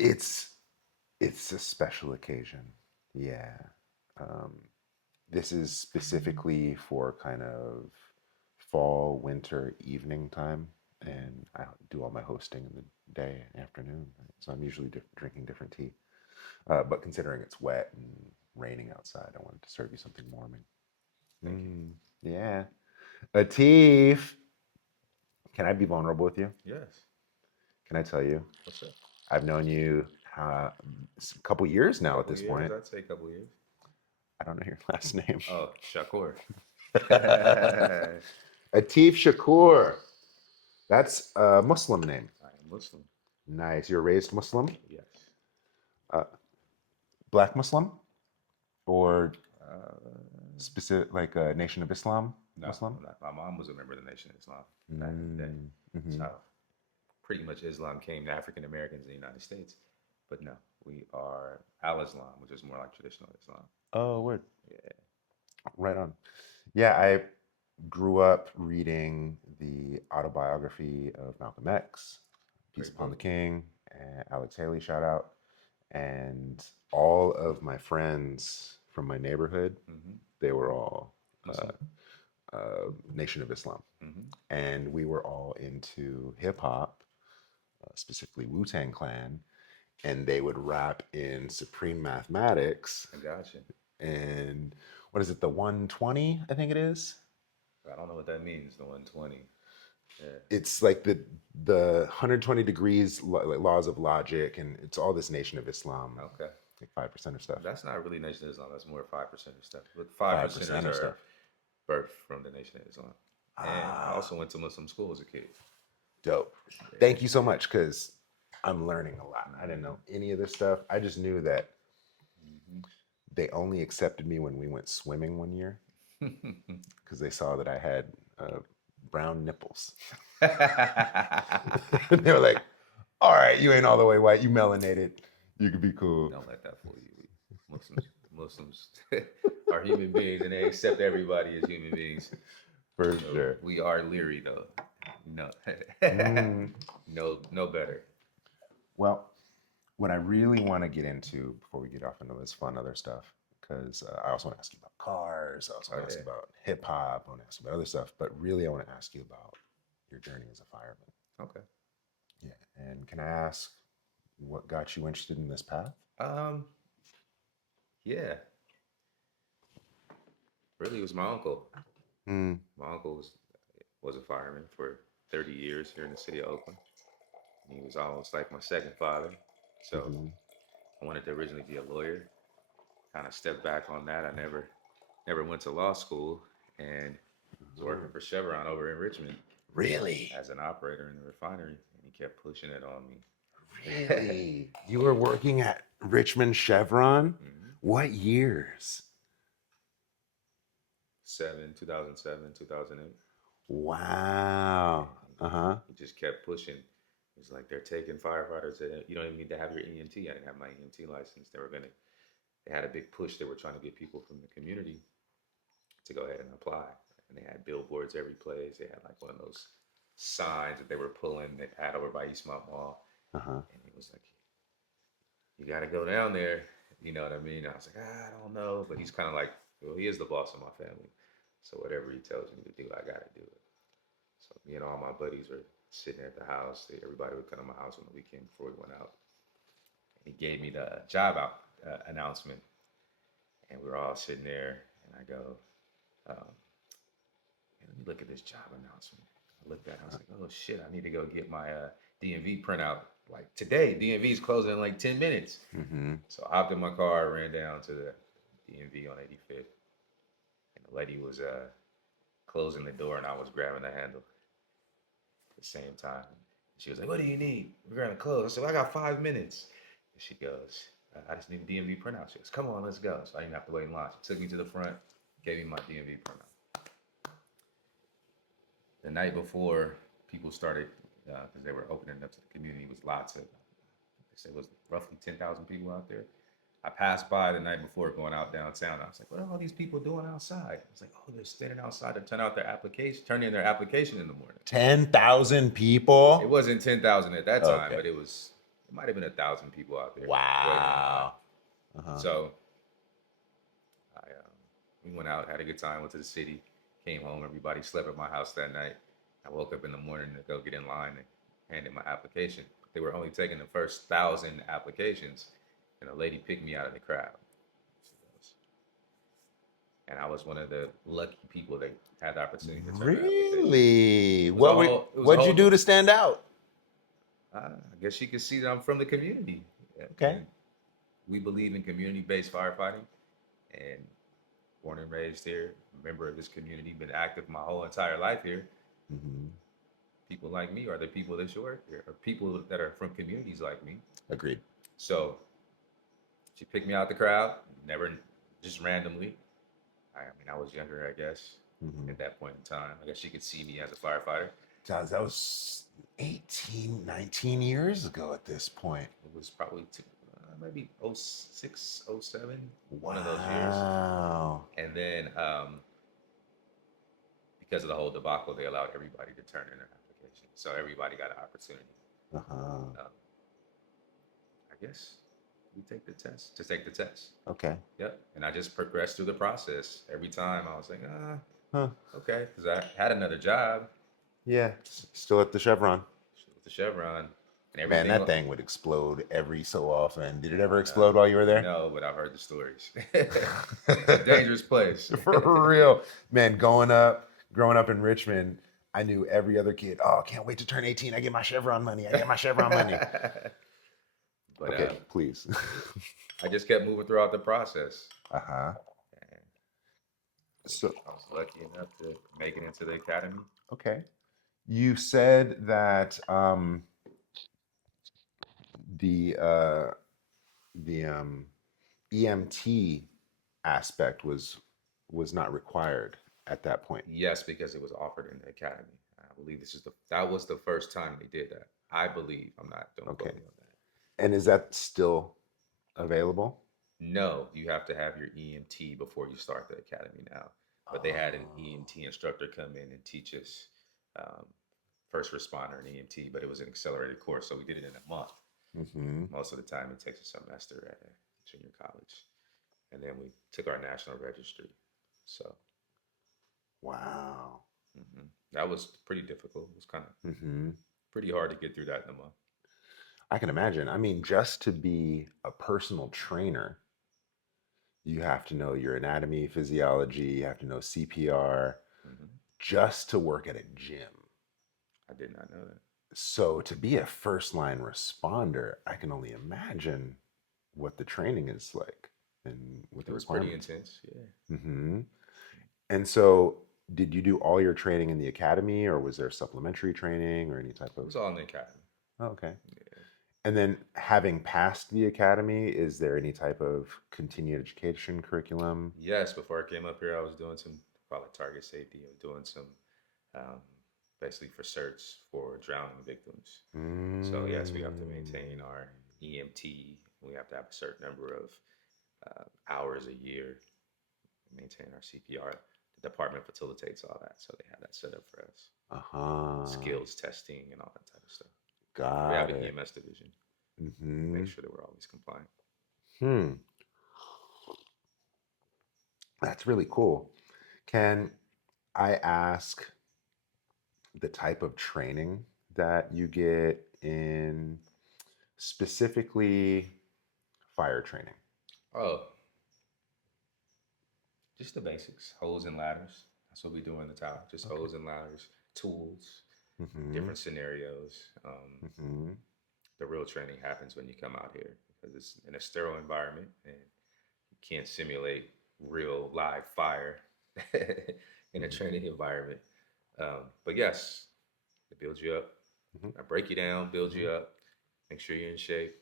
It's it's a special occasion. Yeah. Um, this is specifically for kind of fall, winter, evening time, and I do all my hosting in the day and afternoon. So I'm usually drinking different tea. But considering it's wet and raining outside, I wanted to serve you something warming. Thank you. Yeah. Atif, can I be vulnerable with you? Yes. Can I tell you? What's up? I've known you a couple years now at Couple this years? point. I'd say a couple years. I don't know your last name. Oh, Shakoor. I Atif Shakoor. That's a Muslim name. am Muslim. Nice. You're raised Muslim? Yes. Uh, Black Muslim? Or Uh, specific, like a Nation of Islam no, Muslim? I'm not. My mom was a member of the Nation of Islam back in the day. That's Mm-hmm. how pretty much Islam came to African Americans in the United States. But no, we are Al Islam, which is more like traditional Islam. Oh, word. Yeah, Right on. Yeah, I grew up reading the autobiography of Malcolm X, Peace great Upon the book. King, and Alex Haley, shout out. And all of my friends from my neighborhood, Hmm. they were all Muslim. Nation of Islam. Hmm. And we were all into hip hop, specifically Wu Tang Clan. And they would rap in Supreme Mathematics. I got you. And what is it, the 120, I think it is? I don't know what that means. The 120. Yeah. It's like the 120 degrees like laws of logic, and it's all this Nation of Islam, Okay. like 5% of stuff. That's not really Nation of Islam. That's more 5% of stuff. But 5%ers 5% of are stuff. birthed from the Nation of Islam. And I Ah, also went to Muslim school as a kid. dope. Yeah. Thank you so much, because I'm learning a lot. I didn't know any of this stuff. I just knew that Hmm. they only accepted me when we went swimming one year Hmm. because they saw that I had uh, brown nipples. Don't They were like, all right, you ain't all the way white. You melanated. You could be cool. let that fool you. Muslims are human beings, and they accept everybody as human beings. For So sure. we are leery, though. No, Mm. no better. Well, what I really want to get into before we get off into this fun other stuff, because I also want to ask you about cars. I also Oh want to ask yeah. you about hip hop. I want to ask you about other stuff. But really, I want to ask you about your journey as a fireman. Okay. Yeah. And can I ask what got you interested in this path? Um. Yeah. Really, it was my uncle. Mm. My uncle was a fireman for 30 years here in the city of Oakland. He was almost like my second father. So Hmm. I wanted to originally be a lawyer. Kind of stepped back on that. I never went to law school and was working for Chevron over in Richmond Really? as an operator in the refinery, and he kept pushing it on me. Really? You were working at Richmond Chevron? Hmm. What years? 2007, 2008. Wow. Yeah, Uh huh. he just kept pushing. It's like they're taking firefighters. You don't even need to have your EMT. I didn't have my EMT license. They had a big push. They were trying to get people from the community to go ahead and apply. And they had billboards every place. They had like one of those signs that they were pulling that had over by Eastmont Mall. Uh huh. And he was like, "You got to go down there." You know what I mean? I was like, I don't know. But he's kind of like, well, he is the boss of my family. So whatever he tells me to do, I got to do it. So me and all my buddies were sitting at the house. Everybody would come to my house on the weekend before we went out. He gave me the job out announcement, and we were all sitting there. And I go, um, "Hey, let me look at this job announcement." I looked at it. I was like, "Oh shit! I need to go get my DMV printout like today. DMV is closing in like 10 minutes." Mm-hmm. So I hopped in my car, ran down to the DMV on 85th, and the lady was closing the door, and I was grabbing the handle at the same time. She was like, "What do you need? We're gonna close." I said, well, "I got 5 minutes." And she goes, "I just need a DMV printout." She goes, "Come on, let's go." So I didn't have to wait in line. She took me to the front, gave me my DMV printout. The night before, people started because they were opening up to the community. It was lots of, they said it was roughly 10,000 people out there. I passed by the night before going out downtown. I was like, "What are all these people doing outside?" I was like, "Oh, they're standing outside to turn in their application in the morning." 10,000 It people? wasn't 10,000 at that time, Okay. but It might have been 1,000 people out there waiting in line. Wow. Uh-huh. So we went out, had a good time, went to the city, came home. Everybody slept at my house that night. I woke up in the morning to go get in line and hand in my application. They were only taking the first 1,000 applications, and a lady picked me out of the crowd. And I was one of the lucky people that had the opportunity to turn in an application. Really? It was a What would whole. It was a what'd you whole. do to stand out? I guess you could see that I'm from the community, Okay. and we believe in community-based firefighting. And born and raised here, member of this community, been active my whole entire life here. Hmm. People like me are the people that should work here, or people that are from communities like me. Agreed. So she picked me out the crowd, never just randomly. I mean, I was younger, I guess, Hmm. at that point in time. I guess she could see me as a firefighter. That was 18, 19 years ago at this point. It was probably maybe '06, '07, one of those years. Wow. And then because of the whole debacle, they allowed everybody to turn in their application. So everybody got an opportunity. Uh-huh. Um, I guess we take the test to take the test. Okay. Yep. And I just progressed through the process. Every time I was like, Huh. okay, because I had another job Yeah. Still at the Chevron. with the Chevron and Man, everything. that thing would explode every so often. Did it ever No, explode while you were there? no, but I've heard the stories. It's a dangerous place. For real. Man, growing up in Richmond, I knew every other kid, oh, can't wait to turn 18. I get my Chevron money. I get my Chevron money. But Okay, please. I just kept moving throughout the process. Uh-huh. And So, I was lucky enough to make it into the academy. okay. You said that the the EMT aspect was not required at that point. Yes, because it was offered in the academy. I believe that was the first time they did that. I believe. I'm not. Don't Okay. quote me on that. And is that still available? No, you have to have your EMT before you start the academy now. But they had an Oh. EMT instructor come in and teach us um, first responder and EMT, but it was an accelerated course, so we did it in a month. Mm-hmm. Most of the time, it takes a semester at a junior college, and then we took our national registry. So Wow. that was pretty difficult. It was kind of Mm-hmm. pretty hard to get through that in a month. I can imagine. I mean, just to be a personal trainer, you have to know your anatomy, physiology, you have to know CPR, Hmm. just to work at a gym. I did not know that. So to be a first line responder, I can only imagine what the training is like and what It the was pretty requirements. intense. Yeah, Hmm. And so, did you do all your training in the academy, or was there supplementary training or any type it of? was all in the academy. Oh, okay. Yeah. And then, having passed the academy, is there any type of continued education curriculum? Yes, before I came up here, I was doing some call it target safety. I was doing some um, basically for certs for drowning victims. So yes, we have to Mm. maintain our EMT. We have to have a certain number of hours a year to maintain our CPR. The department facilitates all that, so they have that set up for us. Uh-huh. Skills testing and all that type of stuff. We have Got an it. EMS division. Make Mm-hmm. sure that we're always compliant. Hmm. That's really cool. Can I ask the type of training that you get in specifically fire training? Oh, just the basics: hose and ladders. That's what we do in the tower. Just Okay. hose and ladders, tools, Mm-hmm. different scenarios. Mm-hmm. The real training happens when you come out here because it's in a sterile environment and you can't simulate real live fire in a Mm-hmm. training environment. But yes, it builds you up. Mm-hmm. I break you down, build Mm-hmm. you up, make sure you're in shape.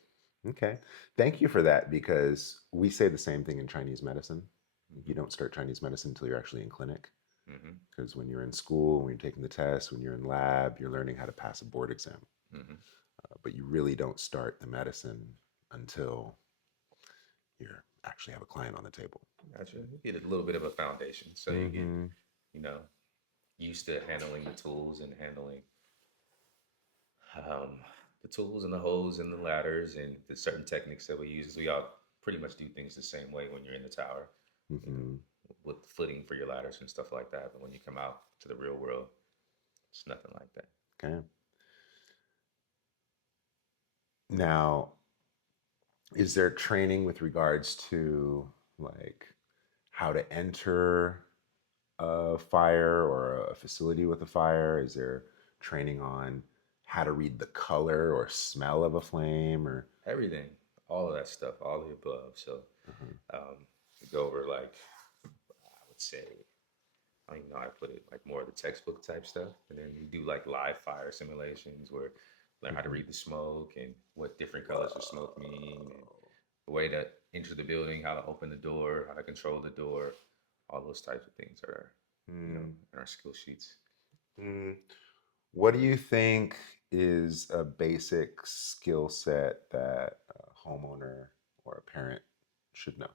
Okay. Thank you for that because we say the same thing in Chinese medicine. You Hmm. don't start Chinese medicine until you're actually in clinic. Hmm. Because when you're in school, when you're taking the test, when you're in lab, you're learning how to pass a board exam. Hmm. But you really don't start the medicine until you actually have a client on the table. Gotcha. You get a little bit of a foundation, so you get, Mm-hmm. you know, used to handling the tools and handling um, the tools and the hose and the ladders and the certain techniques that we use. We all pretty much do things the same way when you're in the tower, you know, Mm-hmm. with footing for your ladders and stuff like that. But when you come out to the real world, it's nothing like that. Okay. Now, is there training with regards to like how to enter a fire or a facility with a fire? Is there training on how to read the color or smell of a flame or Everything, all of that stuff, all of the above. So uh-huh. we go over like I would say I don't even know how to put it, like more of the textbook type stuff. And then we do like live fire simulations where learn how to Mm-hmm. read the smoke and what different colors of smoke mean and Whoa. the way to enter the building, how to open the door, how to control the door, all those types of things are, Mm, in our skill sheets. mm. What do you think is a basic skill set that a homeowner or a parent should know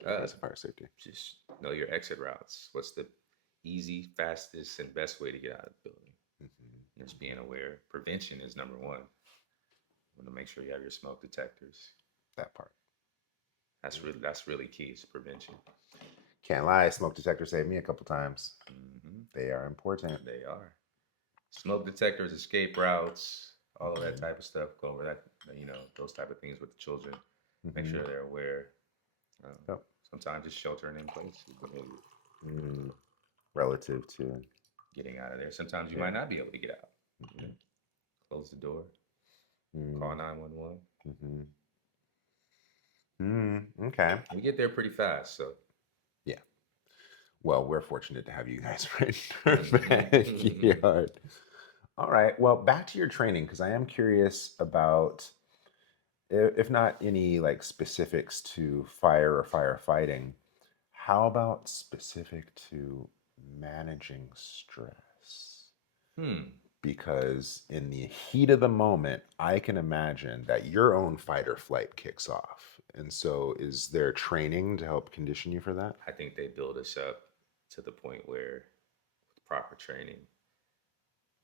in the Uh, case of fire safety? just know your exit routes. What's the easy, fastest, and best way to get out of the building? Mm-hmm. Just being aware. Prevention is number one. You want to make sure you have your smoke detectors. That part. That's really key. Is prevention. Can't lie, smoke detector saved me a couple times. Hmm. They are important. They are smoke detectors, escape routes, all of that Mm-hmm. type of stuff. Go over that, those type of things with the children. Make Mm-hmm. sure they're aware. Um, Yep. Sometimes just sheltering in place is behavior. Mm. Relative to, Getting out of there. Sometimes you yeah. might not be able to get out. You Mm-hmm. know, close the door, call Mm. 911. Mm-hmm. Mm. Okay. We get there pretty fast, so. Yeah. Well, we're fortunate to have you guys right in our Hmm. backyard. All right. Well, back to your training because I am curious about, if not any like specifics to fire or firefighting, how about specific to managing stress? Hmm. Because in the heat of the moment, I can imagine that your own fight or flight kicks off. And so, is there training to help condition you for that? I think they build us up to the point where, with proper training,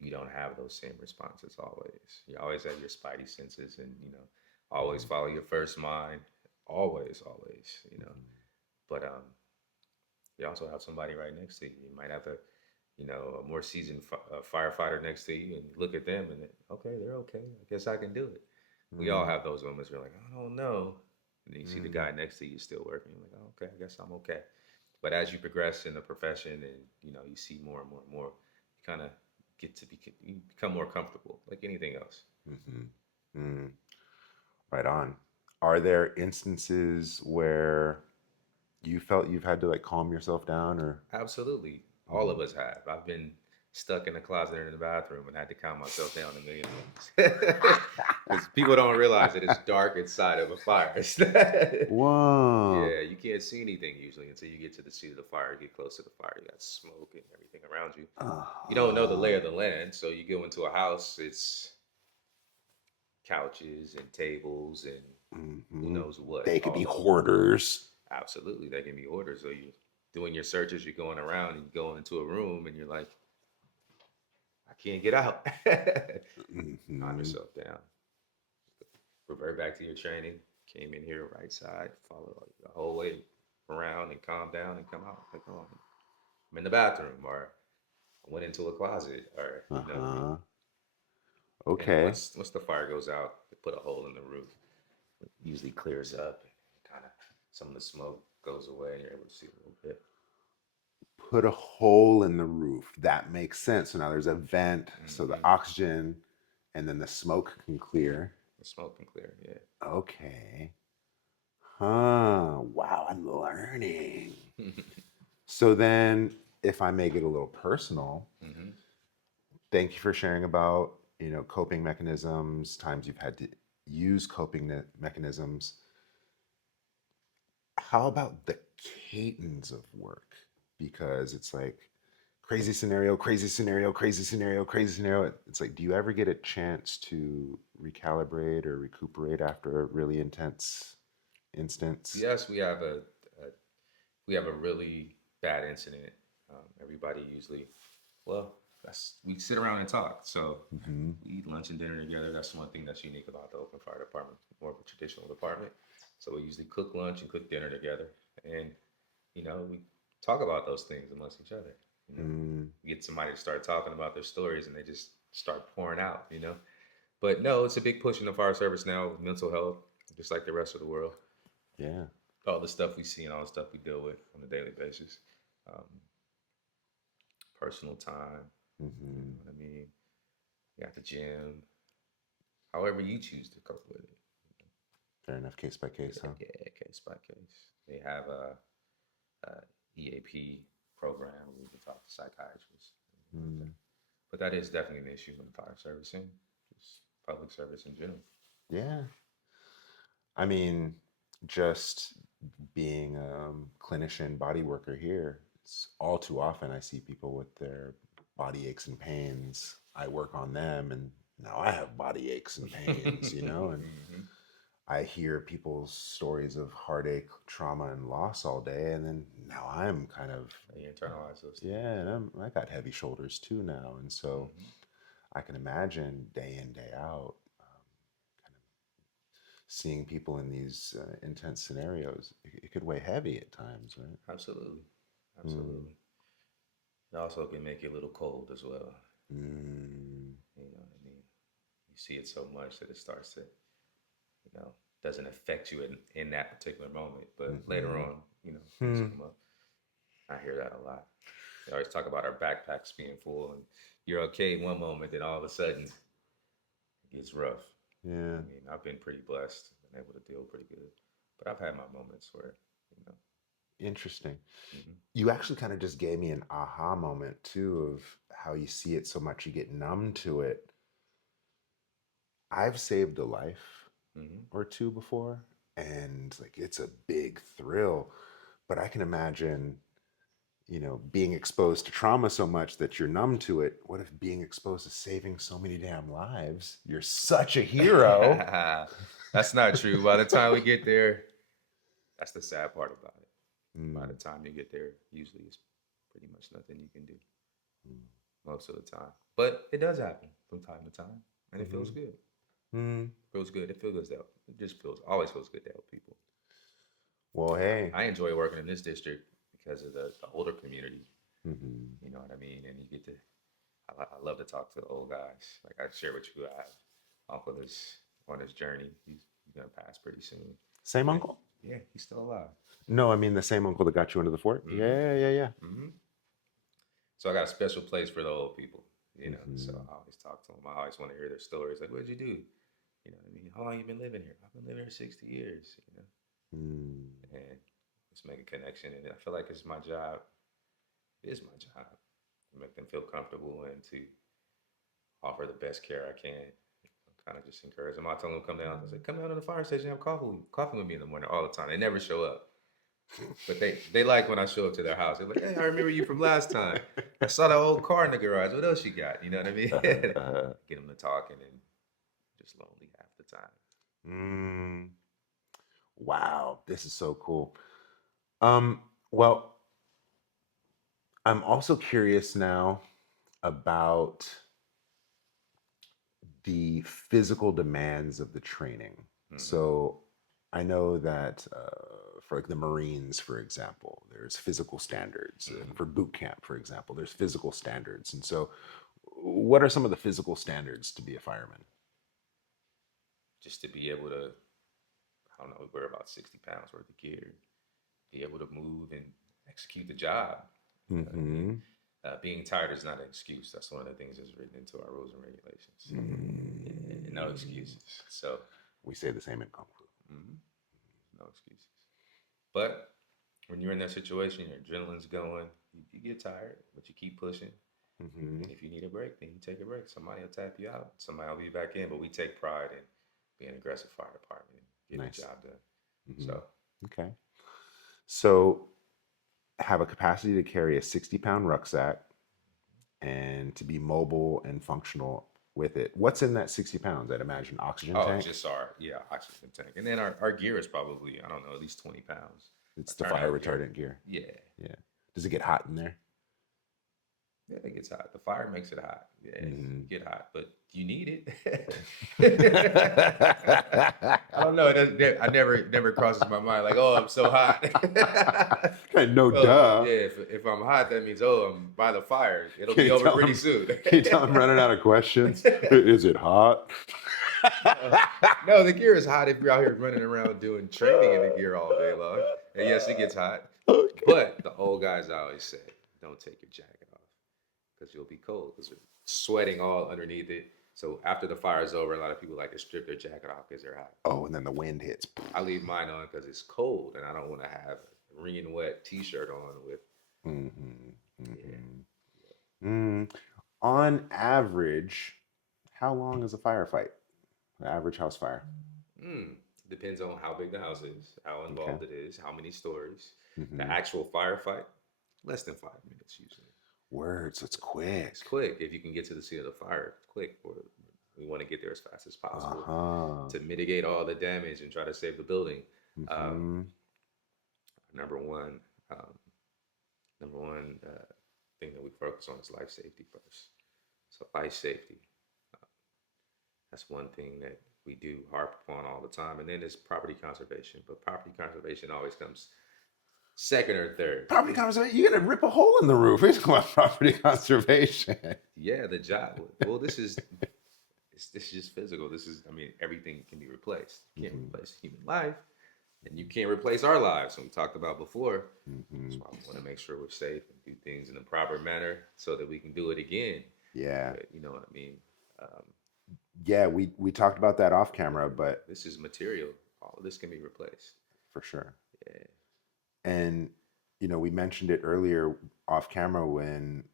you don't have those same responses always. You always have your spidey senses and, always Mm-hmm. follow your first mind. Always, always. Mm-hmm. But you also have somebody right next to you. You might have a more seasoned firefighter next to you and look at them and okay, they're okay. I guess I can do it. We all Mm-hmm. have those moments where you're like, I don't know. And then you see the guy next to you still working. You're like, oh, okay, I guess I'm okay. But as you progress in the profession and you see more and more and more, you kind of you become more comfortable, like anything else. Mm-hmm. Mm. Right on. Are there instances where you felt you've had to like calm yourself down or? Absolutely, all Mm. of us have. I've been stuck in the closet or in the bathroom and had to calm myself down a million times because people don't realize that it's dark inside of a fire. Whoa. Yeah, you can't see anything usually until you get to the seat of the fire. You get close to the fire, you got smoke and everything around you. You don't know the lay Uh-huh. of the land, so you go into a house, it's couches and tables and who Hmm. knows what They could be all over. hoarders. Absolutely, they can be orders. So you doing your searches, you're going around and you go into a room and you're like, I can't get out. Calm Hmm. yourself down. Revert back to your training. Came in here right side, follow the whole way around and calm down and come out. Like, oh, I'm in the bathroom or I went into a closet or Uh-huh. and then Okay. once the fire goes out, they put a hole in the roof. It usually clears up and kind of some of the smoke goes away and you're able to see a little bit. Put a hole in the roof. That makes sense. So now there's a vent, so the Hmm. oxygen and then the smoke can clear. The smoke can clear, Okay. Huh. Wow, I'm learning. yeah. So then, if I may get a little personal, Hmm. thank you for sharing about, coping mechanisms, times you've had to use mechanisms. How about the cadence of work? Because it's like crazy scenario, crazy scenario, crazy scenario, crazy scenario. It's like, do you ever get a chance to recalibrate or recuperate after a really intense instance? Yes, we have a really bad incident. Everybody usually, well, that's we sit around and talk. So Mm-hmm. we eat lunch and dinner together. That's one thing that's unique about the open fire department, more of a traditional department. So we usually cook lunch and cook dinner together, and we talk about those things amongst each other. You know, Mm, we get somebody to start talking about their stories, and they just start pouring out. But no, it's a big push in the fire service now with mental health, just like the rest of the world. yeah. All the stuff we see and all the stuff we deal with on a daily basis. Um, Personal time, you Mm-hmm. know what I mean? You got the gym, however you choose to cope with it. Fair enough. Case by case, Yeah, huh? yeah, case by case. They have a EAP program where we can talk to psychiatrists like that. Mm, But that is definitely an issue in the fire service and just public service in general. yeah. I mean, just being a clinician body worker here, it's all too often I see people with their body aches and pains. I work on them, and now I have body aches and pains, and Hmm. I hear people's stories of heartache, trauma, and loss all day, and then now I'm kind of, You internalize those things. yeah, and I got heavy shoulders too now, and so Hmm. I can imagine day in day out, kind of seeing people in these intense scenarios. It could weigh heavy at times, right? Absolutely. Mm, Absolutely. It also can make you a little cold as well. mm, You know what I mean? You see it so much that it starts to, you know, doesn't affect you in that particular moment. But later mm-hmm. on, things Hmm. come up. I hear that a lot. They always talk about our backpacks being full and you're okay one moment, then all of a sudden it gets rough. Yeah, I mean, I've been pretty blessed, been able to deal pretty good. But I've had my moments where, you know, interesting. hmm You actually kind of just gave me an aha moment too of how you see it so much you get numb to it. I've saved a life hmm or two before, and like it's a big thrill, but I can imagine, being exposed to trauma so much that you're numb to it. What if being exposed to saving so many damn lives? You're such a hero. That's not true. By the time we get there, that's the sad part about it. By the Mm, time you get there, usually it's pretty much nothing you can do mm, most of the time. But it does happen from time to time, and it feels mhm, good. mm. Feels good. It feels good to help. It just always feels good to help people. Well, hey. I enjoy working in this district because of the older community. Mhm. You know what I mean? And you get to, I love to talk to the old guys. Like I share with you, I have uncle is on his journey. He's gonna pass pretty soon. Same And uncle? yeah, he's still alive. No, I mean the same uncle that got you into the fort. Mm-hmm. Yeah, yeah, yeah. Mm-hmm. So I got a special place for the old people. So Mhm. I always talk to them. I always want to hear their stories. Like, what did you do? You know what I mean? How long you been living here? I've been living here 60 years. Mm. And let's make a connection. And I feel like it's my job. It is my job to make them feel comfortable and to offer the best care I can. Kind of just encourage them. I tell them to come down. I say, come down to the fire station, have coffee with me in the morning all the time. They never show up, but they like when I show up to their house. They're like, hey, I remember you from last time. I saw that old car in the garage. What else you got? You know what I mean? Uh, Get them to talking and just lonely half the time. mm. Wow, this is so cool. Well, I'm also curious now about the physical demands of the training. Mm-hmm. So I know that for like the Marines, for example, there's physical standards. And Mm-hmm. for boot camp, for example, there's physical standards. And so, what are some of the physical standards to be a fireman? Just to be able to, I don't know, wear about 60 pounds worth of gear, be able to move and execute the job. You know what I mean? Mm-hmm. Being tired is not an excuse. That's one of the things that's written into our rules and regulations. Yeah, no Mm. excuses. So, We say the same in Kung Fu. mhm, no excuses. But when you're in that situation, your adrenaline's going, you get tired, but you keep pushing. Mm-hmm. And if you need a break, then you take a break. Somebody will tap you out. Somebody will be back in. But we take pride in being an aggressive fire department and getting the Nice. job done. Mm-hmm. So Okay. So, have a capacity to carry a 60-pound rucksack and to be mobile and functional with it. What's in that 60 pounds? I'd imagine oxygen oh, tank. just our oxygen tank, and then our gear is probably I don't know at least 20 pounds. It's Our the fire turnout gear, retardant gear. yeah. Yeah. Does it get hot in there? Yeah, it gets hot. The fire makes it hot. Yeah, you Mhm. get hot, but you need it. I don't know. It doesn't, I never crosses my mind like, oh, I'm so hot. No, Well, duh. yeah, if I'm hot, that means oh, I'm by the fire. It'll Can be you over tell pretty him? soon. Can you tell I'm running out of questions? Is it hot? No, no, the gear is hot if you're out here running around doing training in the gear all day long. And yes, it gets hot. Okay. But the old guys always say, don't take your jacket off because you'll be cold because you're sweating all underneath it. So after the fire is over, a lot of people like to strip their jacket off because they're hot. Oh, and then the wind hits. I leave mine on because it's cold and I don't want to have a rain wet T-shirt on with. Mm-hmm. Yeah. Mm-hmm. Mm. On average, how long is a firefight? An average house fire. Mm. Depends on how big the house is, how Okay. involved it is, how many stories. The Mm-hmm. actual firefight, less than 5 minutes usually. Words. It's Yeah, quick. it's quick. If you can get to the scene of the fire quick, we want to get there as fast as Uh possible huh. to mitigate all the damage and try to save the building. Um, Mm-hmm. number one, um, number one thing that we focus on is life safety first. So life safety, that's one thing that we do harp upon all the time. And then there's property conservation, but property conservation always comes second or third. Property conservation. You gotta rip a hole in the roof. It's about property conservation. Yeah, the job. Well, this is just physical. This is, I mean, everything can be replaced. You can't Mm-hmm. replace human life, and you can't replace our lives. And we talked about before. Mm-hmm. That's why we want to make sure we're safe and do things in the proper manner so that we can do it again. Yeah. But you know what I mean. Um, Yeah. We talked about that off camera, but this is material. All of this can be replaced. for sure. Yeah. And we mentioned it earlier off camera when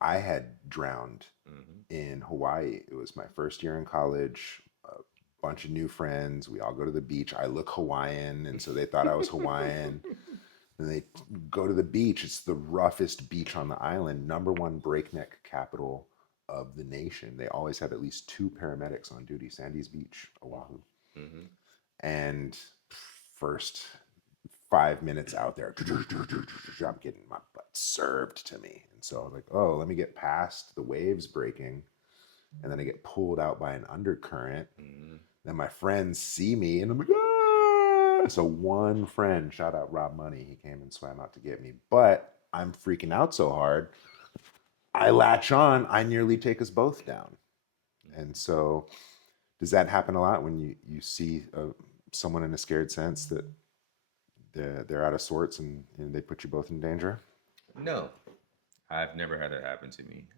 I had drowned Hmm. in Hawaii. It was my first year in college. A bunch of new friends. We all go to the beach. I look Hawaiian, and so they thought I was Hawaiian. And they go to the beach. It's the roughest beach on the island, number one breakneck capital of the nation. They always have at least two paramedics on duty. Sandy's Beach, Oahu. Hmm. And first 5 minutes out there, I'm getting my butt served to me. And so I was like, oh, let me get past the waves breaking. And then I get pulled out by an undercurrent. Hmm. Then my friends see me and I'm like, ah! So one friend, shout out Rob Money, he came and swam out to get me. But I'm freaking out so hard, I latch on, I nearly take us both down. And so does that happen a lot when you see someone in a scared sense that they're out of sorts and they put you both in danger? No, I've never had that happen to me.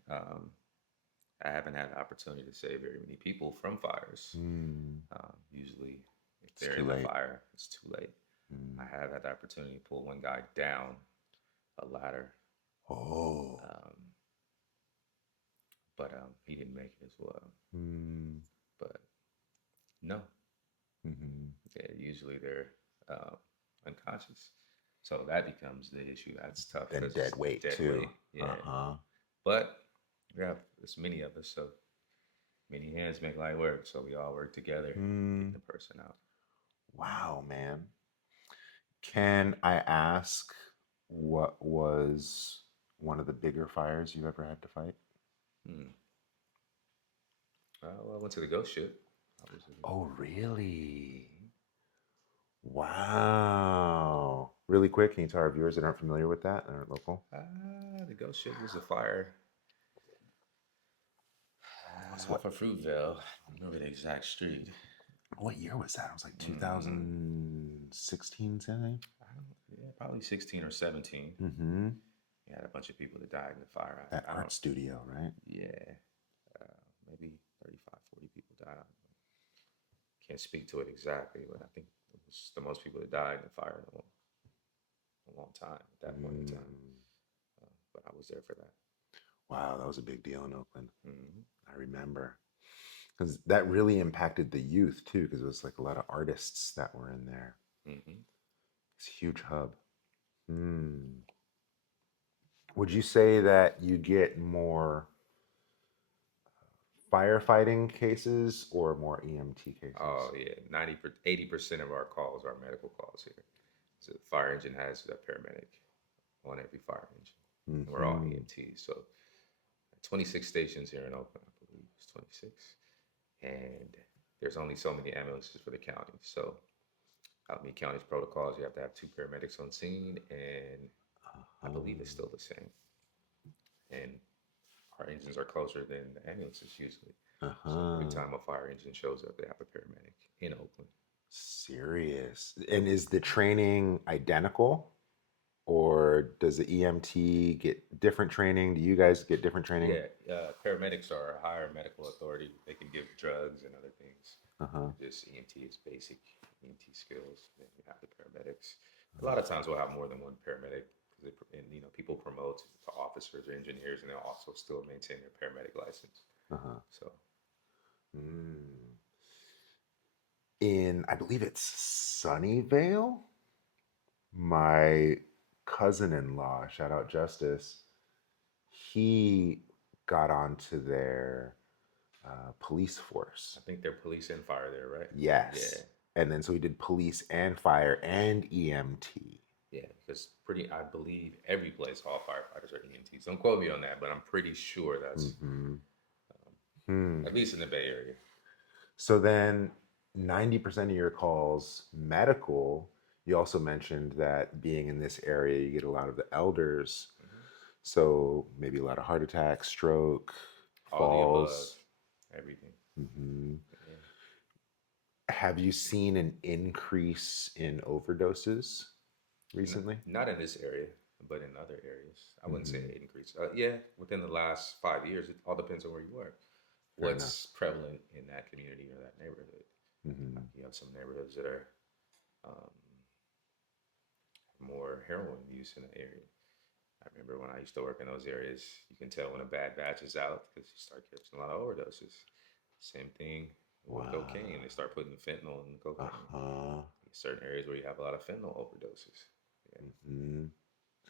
I haven't had the opportunity to save very many people from fires. Mm, Usually, if it's they're too in the late. fire, it's too late. I Mm. have had the opportunity to pull one guy down a ladder, Oh. um, but he didn't make it as well. Mm, But no, mm-hmm. yeah, usually they're uh, unconscious. So that becomes the issue. That's tough Then because it's dead weight dead too. weight. Yeah. Uh-huh. But yeah, there's many of us. So many hands make light work. So we all work together in getting Mm, the person out. wow, man. Can I ask what was one of the bigger fires you've ever had to fight? Hmm. Well, I went to the ghost ship. I was Oh, really? Wow. Really quick, can you tell our viewers that aren't familiar with that, that aren't local? the ghost ship was a fire It's off what? of Fruitvale. I don't remember the exact street. What year was that? It was like Mm, 2016, something. I don't, yeah, probably 16 or 17. Mm-hmm. You had a bunch of people that died in the fire. That I don't, art studio, right? yeah, maybe 35, 40 people died. Can't speak to it exactly, but I think it was the most people that died in the fire in a long time at that point in time. Mm. But I was there for that. Wow, that was a big deal in Oakland. Hmm. I remember because that really impacted the youth too, because it was like a lot of artists that were in there. Hmm. It's a huge hub. Hmm. Would you say that you get more firefighting cases or more EMT cases? Oh yeah, 80% of our calls are medical calls here. So the fire engine has a paramedic on every fire engine. And we're all Mm-hmm. EMTs, so 26 stations here in Oakland, I believe it's 26, and there's only so many ambulances for the county. So out in the county's protocols, you have to have two paramedics on scene, and I believe it's still the same. And our engines are closer than the ambulances usually. So every Uh-huh. time a fire engine shows up, they have a paramedic in Oakland. Serious. And is the training identical, or does the EMT get different training? Do you guys get different training? Yeah, paramedics are a higher medical authority. They can give drugs and other things. Uh-huh. Just EMT is basic EMT skills. Then you have the paramedics. A lot of times we'll have more than one paramedic because and people promote to officers or engineers, and they'll also still maintain their paramedic license. Uh-huh. So Mm. In, I believe it's Sunnyvale, my cousin-in-law, shout out Justice, he got onto their police force. I think they're police and fire there, right? Yeah, Yes. And then so he did police and fire and EMT. yeah. Because I believe every place all firefighters are EMTs. Don't quote me on that, but I'm pretty sure that's Mm-hmm. um, Hmm. at least in the Bay Area. So then 90% of your calls medical. You also mentioned that being in this area, you get a lot of the elders. Hmm. So maybe a lot of heart attacks, stroke, All the above, falls. everything. Hmm. Yeah. Have you seen an increase in overdoses recently? Not in this area, but in other areas. I wouldn't say Hmm. an increase. Yeah, within the last 5 years, it all depends on where you work. Fair enough. What's prevalent in that community or that neighborhood? Hmm. Like you have some neighborhoods that are um, more heroin use in the area. I remember when I used to work in those areas, you can tell when a bad batch is out because you start catching a lot of overdoses. Same thing with cocaine. They Wow. start putting fentanyl in the cocaine. Uh-huh. Certain areas where you have a lot of fentanyl overdoses. Yeah, Hmm.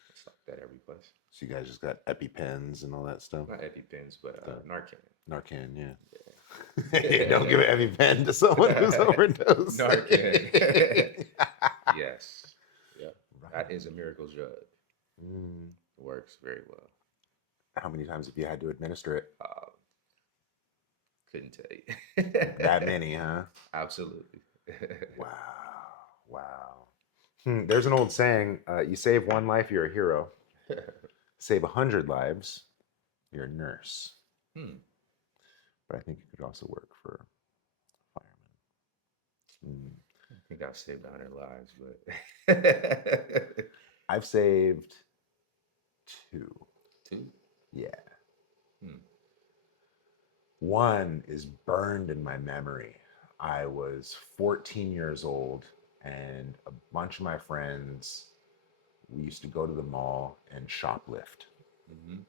it's like that every place. So you guys just got EpiPens and all that stuff? Not EpiPens, but The Narcan. Narcan, yeah. Don't give Yeah. an EpiPen to someone who's overdosed. Narcan. Yes. Yep. That Right. is a miracle drug. Mm. It works very well. How many times have you had to administer it? Uh, couldn't tell you. That many, huh? Absolutely. Wow. Wow. There's an old saying, you save one life, you're a hero. Save 100 lives, you're a nurse. Hmm. But I think it could also work for firemen. I think I've saved 100 lives, but I've saved two. two. Yeah. Hmm. One is burned in my memory. I was 14 years old, and a bunch of my friends, we used to go to the mall and shoplift. Mm-hmm.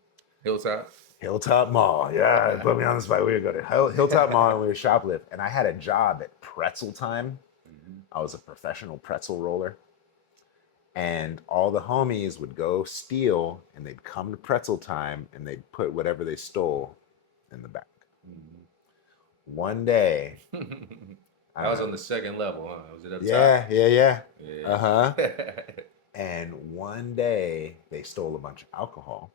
Hilltop. Hilltop Mall. Yeah, put me on the spot. We would go to Hilltop Mall and we would shoplift. And I had a job at Pretzel Time. Mm-hmm. I was a professional pretzel roller. And all the homies would go steal and they'd come to Pretzel Time and they'd put whatever they stole in the back. One day, I That don't was know. on the second level, huh? Was it up top? Yeah, yeah, yeah. Uh huh. Yeah. And one day they stole a bunch of alcohol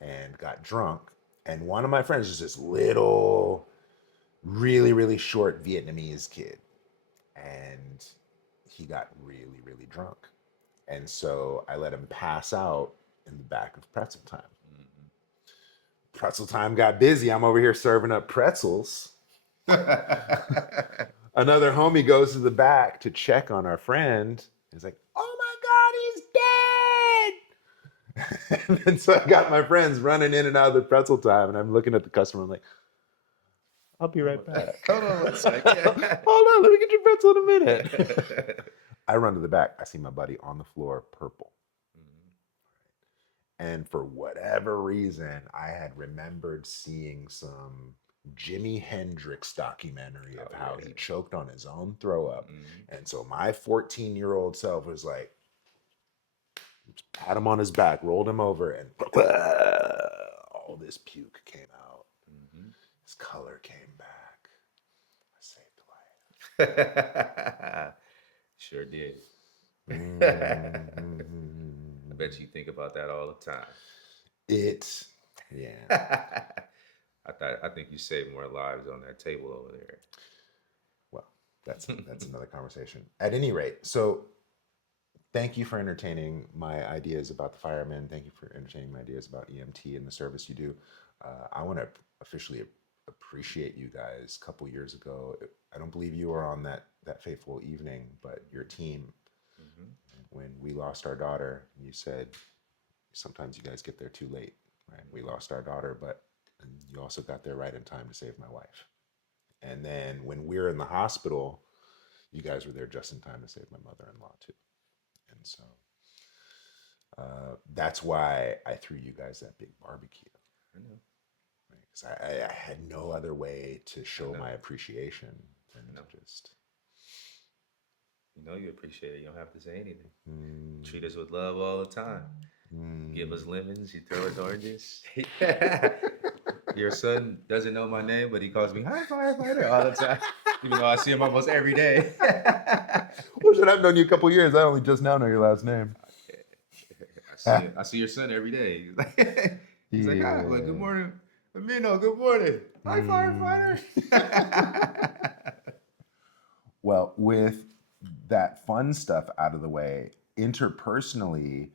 and got drunk. And one of my friends was this little, really, really short Vietnamese kid. And he got really, really drunk. And so I let him pass out in the back of Pretzel Time. Mhm. Pretzel Time got busy. I'm over here serving up pretzels. Another homie goes to the back to check on our friend. He's like, "Oh my God, he's dead!" And so I got my friends running in and out of the Pretzel Time, and I'm looking at the customer. I'm like, "I'll be right back. Hold on one second. Hold on, let me get your pretzel in a minute." I run to the back. I see my buddy on the floor, purple. And for whatever reason, I had remembered seeing some Jimi Hendrix documentary of Oh how yeah. he choked on his own throw up. Mhm. And so my 14-year-old self was like, pat him on his back, rolled him over, and all this puke came out. Mhm. His color came back. I saved Sure did. a life. I bet you think about that all the time. It. Yeah. I think you saved more lives on that table over Well, that's there. another conversation. At any rate, so thank you for entertaining my ideas about the firemen. Thank you for entertaining my ideas about EMT and the service you do. I want to officially appreciate you guys. A couple years ago, I don't believe you were on that fateful evening, but your team, Hmm. when we lost our daughter, you said sometimes you guys get there too late. Right? We Hmm. lost our daughter, but you also got there right in time to save my wife. And then when we were in the hospital, you guys were there just in time to save my mother-in-law too. And so that's why I threw you guys that big barbecue. I know. Right? Because I had no other way to I show know. my appreciation than I know. to just. You know you appreciate it. You don't have to say anything. You treat Mm, us with love all the time. You give us mm. lemons. You throw us oranges. Your son doesn't know my name, but he calls me hi firefighter all the time, even though I see him almost every day. Well, shit, I've known you a couple years. I only just now know your last name. I see it. I see your son every day. He's like, hi. I'm like, good Yeah. morning. Amino, good morning. Hi, Mm. firefighter. Well, with that fun stuff out of the way, interpersonally,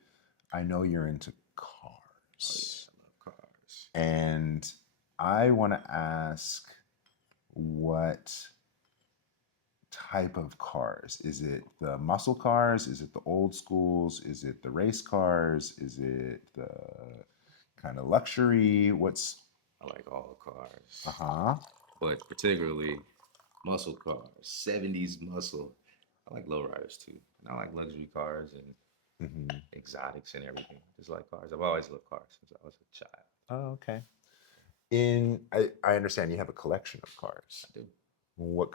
I know you're into Oh yeah, cars. I love cars. And I want to ask what type of cars? Is it the muscle cars? Is it the old schools? Is it the race cars? Is it the kind of luxury? What's I like all cars, uh-huh. but particularly muscle cars, 70s muscle. I like lowriders too. And I like luxury cars and Hmm. exotics and everything. Just like cars. I've always loved cars since I was a child. Oh, okay. I understand you have a collection of cars. I do. What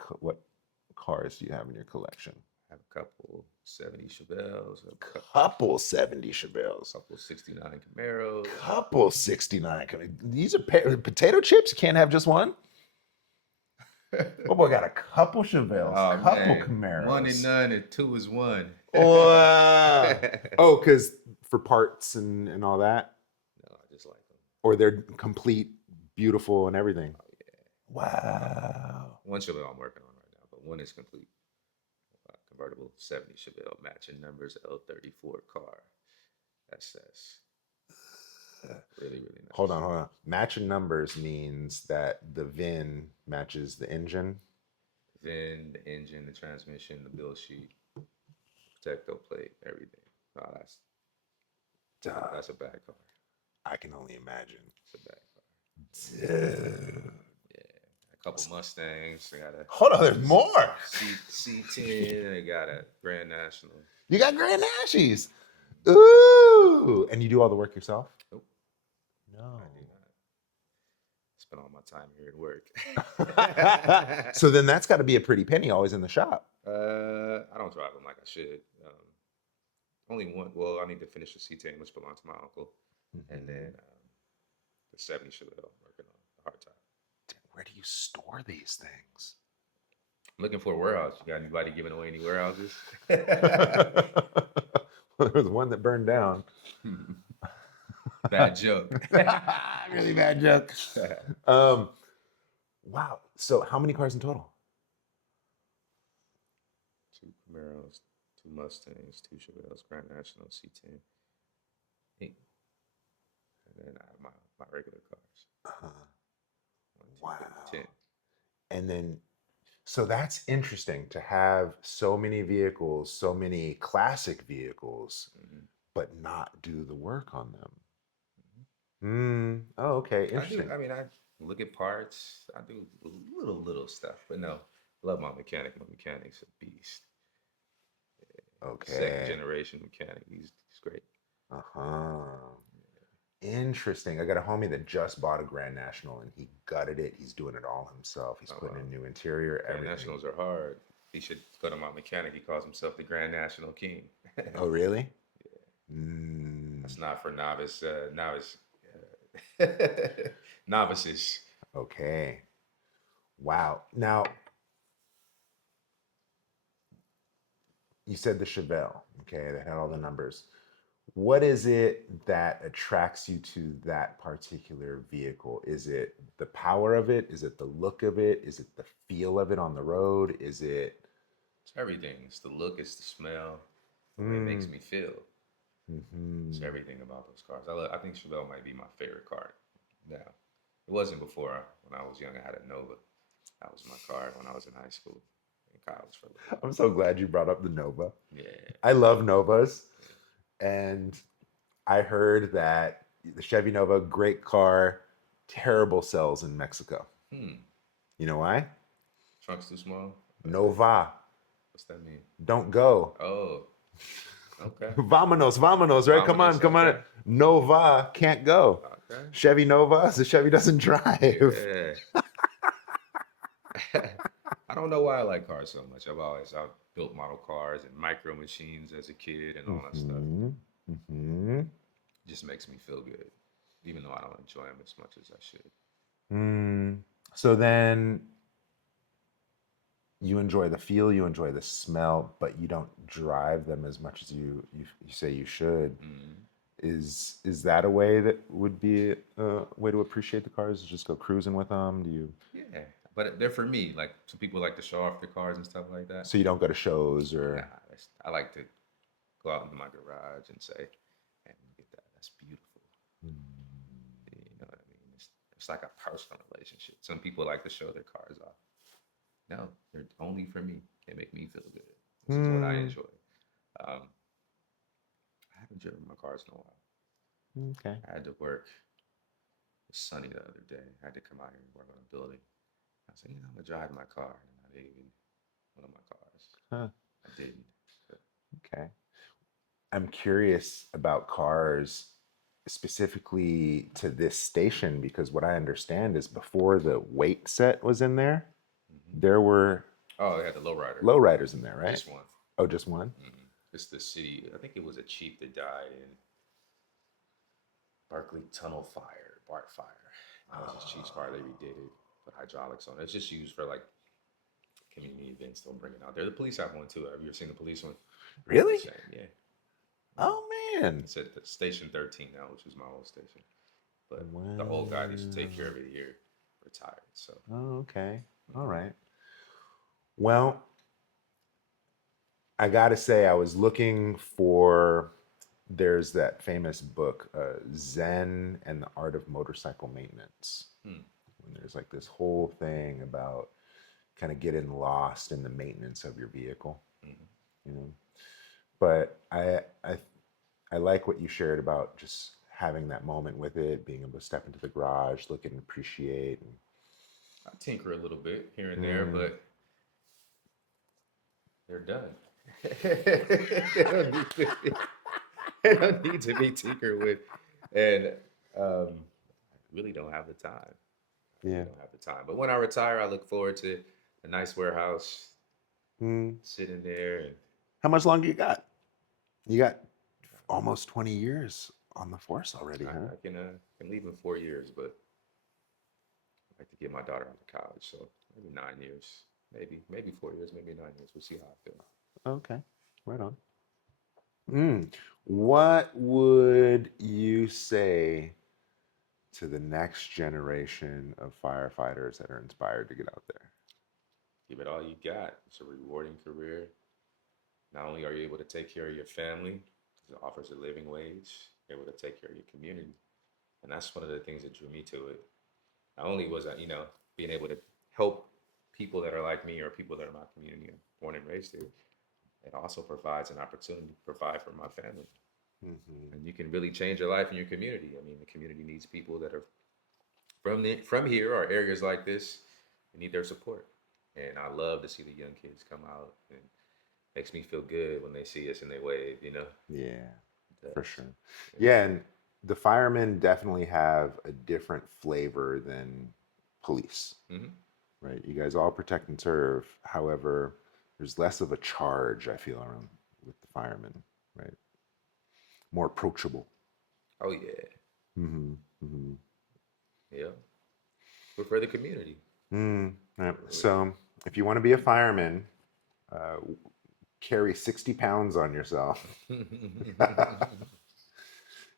cars do you have in your collection? I have a couple 70 Chevelles, Couple 70 Chevelles. couple 69 Camaros. Couple 69. These are potato chips. You can't have just one. Oh boy, got a couple Chevelles, Oh couple man, one and Camaros. none and two is one. No, Oh, because for parts and all that, I just like them. or they're complete, beautiful, and everything. Oh yeah, Wow. one Chevelle I'm working on right now, but one is complete. Convertible 70 Chevelle, matching numbers L34 car. SS. Really, really nice. Hold on. Matching numbers means that the VIN matches the engine. VIN, the engine, the transmission, the build sheet, protecto plate, everything. No, Duh, that's a bad car. I can only imagine. It's a bad car. Dude. Yeah, a couple Mustangs. I got a Hold on, there's more. C10. I got a Grand National. You got Grand Nachies. Ooh. And you do all the work yourself? Nope, I do No. not. Spend all my time here at work. So then that's got to be a pretty penny always in the shop. I don't drive them like I should. Only one. Well, I need to finish the C10, which belongs to my uncle, and Mhm. then the 70 Chevelle working on the hard top. Where do you store these things? I'm looking for a warehouse. You got anybody giving away any warehouses? Well, there was one that burned down. Bad joke. Really bad joke. Um, wow. So how many cars in total? Two Camaros, two Mustangs, two Chevelles, Grand National, C10, 8, and then I have my regular cars. Uh, One, two, wow. 10. And then, so that's interesting to have so many vehicles, so many classic vehicles, Mm-hmm. but not do the work on them. Mm-hmm. Oh, okay. I do. Interesting. I mean, I look at parts. I do little stuff, but no, love my mechanic. My mechanic's a beast. Second Okay. generation mechanic. He's great. Uh-huh. Interesting. I got a homie that just bought a Grand National and he gutted it. He's doing it all himself. He's Oh putting wow. in new interior, Grand everything. Nationals are hard. He should go to my mechanic. He calls himself the Grand National King. Oh, really? Yeah, Mm, that's not for novices. okay. Wow. Now, you said the Chevelle, okay, that had all the numbers. what is it that attracts you to that particular vehicle? Is it the power of it? Is it the look of it? Is it the feel of it on the road? Is it It's everything. It's the look, it's the smell, the way it makes mm, me feel. It's hmm everything about those cars. I think Chevelle might be my favorite car now. It wasn't before. When I was young, I had a Nova. That was my car when I was in high school and college for a little I'm while. so glad you brought up the Nova. Yeah, I love Novas, yeah. and I heard that the Chevy Nova, great car, terrible sales in Mexico. Hmm. You know why? Trunk's too small. Nova, What's that mean? don't go. Oh, okay. Vamonos, vamonos, right? Come on, Vominos. come on. Okay. Nova can't go. Okay. Chevy Nova, the Chevy doesn't drive. Yeah. I don't know why I like cars so much. I've built model cars and micro machines as a kid and all that stuff. hmm hmm It just makes me feel good, even though I don't enjoy them as much as I should. Mm. So then you enjoy the feel, you enjoy the smell, but you don't drive them as much as you say you should. Mm. Is that a way that would be a way to appreciate the cars? Just go cruising with them? Do you Yeah, but they're for me. Like some people like to show off their cars and stuff like that. so you don't go to shows Nah, or I like to go out into my garage and say, "Man, look at that. That's beautiful." You know what I mean? It's like a personal relationship. Some people like to show their cars off. No, they're only for me. They make me feel good. This is what I Hmm. enjoy. Um, I haven't driven my cars in a while. Okay. I had to work. It was sunny the other day. I had to come out here and work on a building. I said, I'm gonna drive my car, and I didn't even one of my cars. Huh. I didn't. But, Okay. I'm curious about cars specifically to this station because what I understand is before the weight set was in there, hmm there were Oh, they had the lowrider. lowriders in there, right? Just one. Oh, just one? It's the city. I think it was a chief that died in Berkeley Tunnel Fire, BART Fire. That was his chief's car. They redid it, put hydraulics on it. It's just used for like community events. They'll bring it out there. The police have one too. Have you ever seen the police one? Really? Same, yeah. Yeah. Oh man. It's at the Station 13 now, which is my old station. But the old guy that used to take care Wow. of it here retired. So Oh, okay. All mhm. right. Well, I gotta say, I was looking for. There's that famous book, Zen and the Art of Motorcycle Maintenance. Hmm. And there's like this whole thing about kind of getting lost in the maintenance of your vehicle, Mhm. you know. But I like what you shared about just having that moment with it, being able to step into the garage, look and appreciate. I tinker a little bit here and there, Mm, but they're done. they, don't need to be, they don't need to be tinkered with. And I really don't have the time. I really yeah. don't have the time. But when I retire, I look forward to a nice warehouse, Mm. sitting there. And How much longer you got? You got almost 20 years on the force already, huh? I can leave in 4 years, but I like to get my daughter out of college. So maybe 9 years, maybe 4 years, maybe 9 years. We'll see how I feel. Okay, right on. Mm. What would you say to the next generation of firefighters that are inspired to get out there? Give it all you got. It's a rewarding career. Not only are you able to take care of your family, because it offers a living wage, you're able to take care of your community. And that's one of the things that drew me to it. Not only was I, being able to help people that are like me or people that are my community, born and raised here, it also provides an opportunity to provide for my family. Hmm And you can really change your life and your community. I mean, the community needs people that are from here or areas like this. They need their support. And I love to see the young kids come out, and makes me feel good when they see us and they wave. Yeah, It for does. sure. Yeah. Yeah, and the firemen definitely have a different flavor than police, hmm right? You guys all protect and serve. However, there's less of a charge, I feel, around with the firemen, right? More approachable. Oh yeah. Mm-hmm. Mm-hmm. Yeah. We're for the community. Mm, right. We're- So if you want to be a fireman, uh, carry 60 pounds on yourself.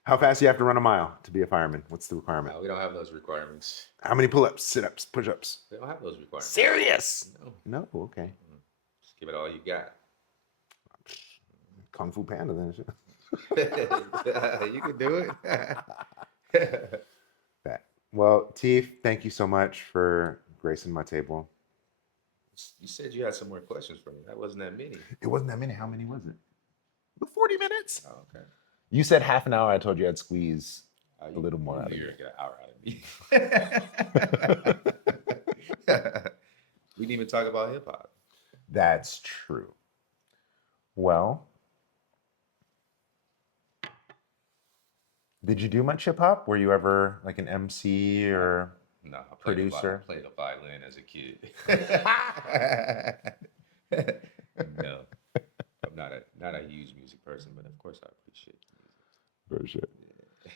How fast do you have to run a mile to be a fireman? What's the requirement? We don't have those requirements. How many pull-ups, sit-ups, push-ups? We don't have those requirements. Serious? No. No. Okay. Mm-mm. Just give it all you got. Kung Fu Panda then. You can do it. That. Well, Teef, thank you so much for gracing my table. You said you had some more questions for me. That wasn't that many. It wasn't that many. How many was it? 40 minutes. Oh, okay. You said half an hour. I told you I'd squeeze a little more out of you. you. You're gonna get an hour out of me. We didn't even talk about hip hop. That's true. Well, did you do much hip hop? Were you ever like an MC or No, I producer? played the violin as a kid. No, I'm not a huge music person, but of course I appreciate For sure.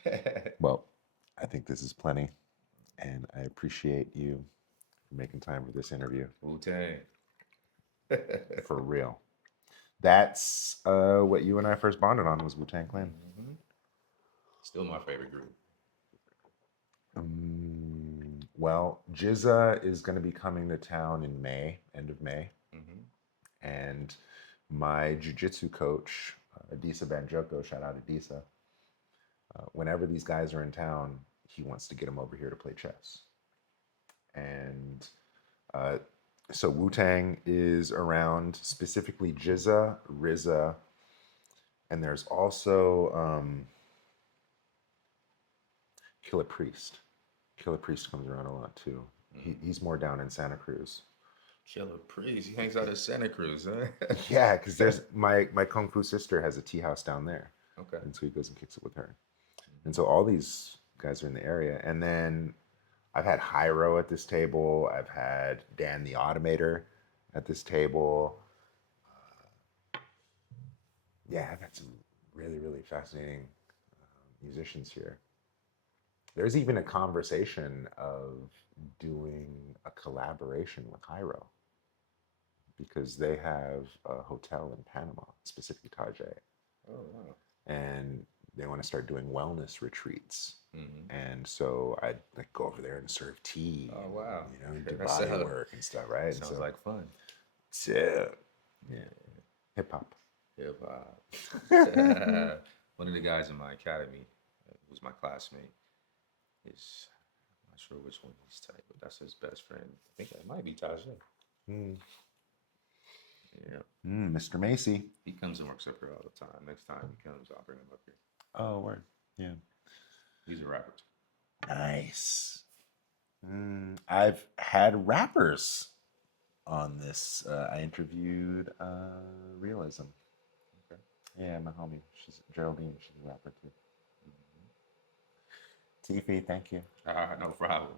music. Well, I think this is plenty, and I appreciate you for making time for this interview. Wu-Tang. For real. That's what you and I first bonded on was Wu-Tang Clan. Mhm. Still my favorite group. Well, Jizza is going to be coming to town in May, end of May. Mm-hmm. And my jujitsu coach, Adisa Banjoko, shout out Adisa, whenever these guys are in town, he wants to get them over here to play chess. And so Wu Tang is around, specifically Jizza, RZA, and there's also Killer Priest. Killer Priest comes around a lot too. He's more down in Santa Cruz. Killer Priest. He hangs out in Santa Cruz, huh? Yeah, because there's my kung fu sister has a tea house down there. Okay. And so he goes and kicks it with her. And so all these guys are in the area. And then I've had Hyro at this table. I've had Dan the Automator at this table. Yeah, I've had some really, really fascinating musicians here. There's even a conversation of doing a collaboration with Hyro because they have a hotel in Panama, specifically Tajay. Oh, wow. And they want to start doing wellness retreats. Mm-hmm. And so I'd like go over there and serve tea. Oh, wow. You know, do That body sounds- work and stuff, right? Sounds so, like fun. So, yeah. Hip hop. Hip hop. One of the guys in my academy, who's my classmate, is I'm not sure which one he's type, but that's his best friend. I think that might be Tajay. Mm. Yeah. Mr. Macy. He comes and works up here all the time. Next time he comes, I'll bring him up here. Oh, word. Yeah. He's a rapper. Nice. I've had rappers on this. I interviewed Realism. Okay. Yeah, my homie. She's Geraldine. She's a rapper too. Tiffy, thank you. No problem.